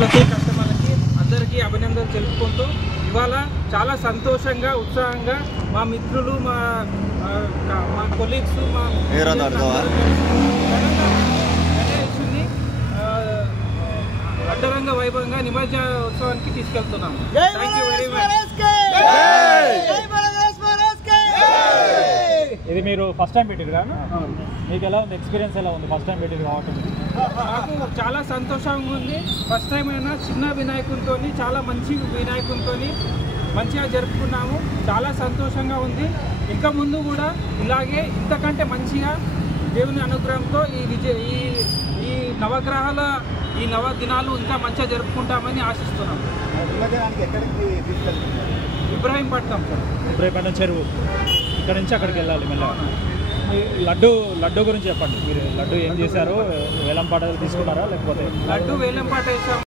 కస్టమర్లకి అందరికీ అభినందనలు తెలుపుకుంటూ ఇవాళ చాలా సంతోషంగా ఉత్సాహంగా మా మిత్రులు మా కొలీగ్స్ మా గణేష్ని అంగరంగ వైభవంగా నిమజ్జనోత్సవానికి తీసుకెళ్తున్నాము. Thank you very much. ఇది మీరు ఫస్ట్ టైం పెట్టారు కదా, మీకు ఎలా ఉంది ఎక్స్పీరియన్స్, ఎలా ఉంది ఫస్ట్ టైం పెట్టారు కాబట్టి? నాకు చాలా సంతోషంగా ఉంది. ఫస్ట్ టైం అయినా చిన్న వినాయకునితో చాలా మంచి వినాయకునితో మంచిగా జరుపుకున్నాము. చాలా సంతోషంగా ఉంది. ఇంకా ముందు కూడా ఇలాగే ఇంతకంటే మంచిగా దేవుని అనుగ్రహంతో ఈ నవగ్రహాల ఈ నవదినాలు ఇంకా మంచిగా జరుపుకుంటామని ఆశిస్తున్నాము. ఇబ్రాహీంపట్నం సార్, ఇబ్రాహీంపట్నం చెరువు, ఇక్కడ నుంచి అక్కడికి వెళ్ళాలి మళ్ళీ. లడ్డు గురించి చెప్పండి. మీరు లడ్డు ఏం చేశారు? వేలంపాట తీసుకున్నారా లేకపోతే? లడ్డు వేలంపాట వేసాము.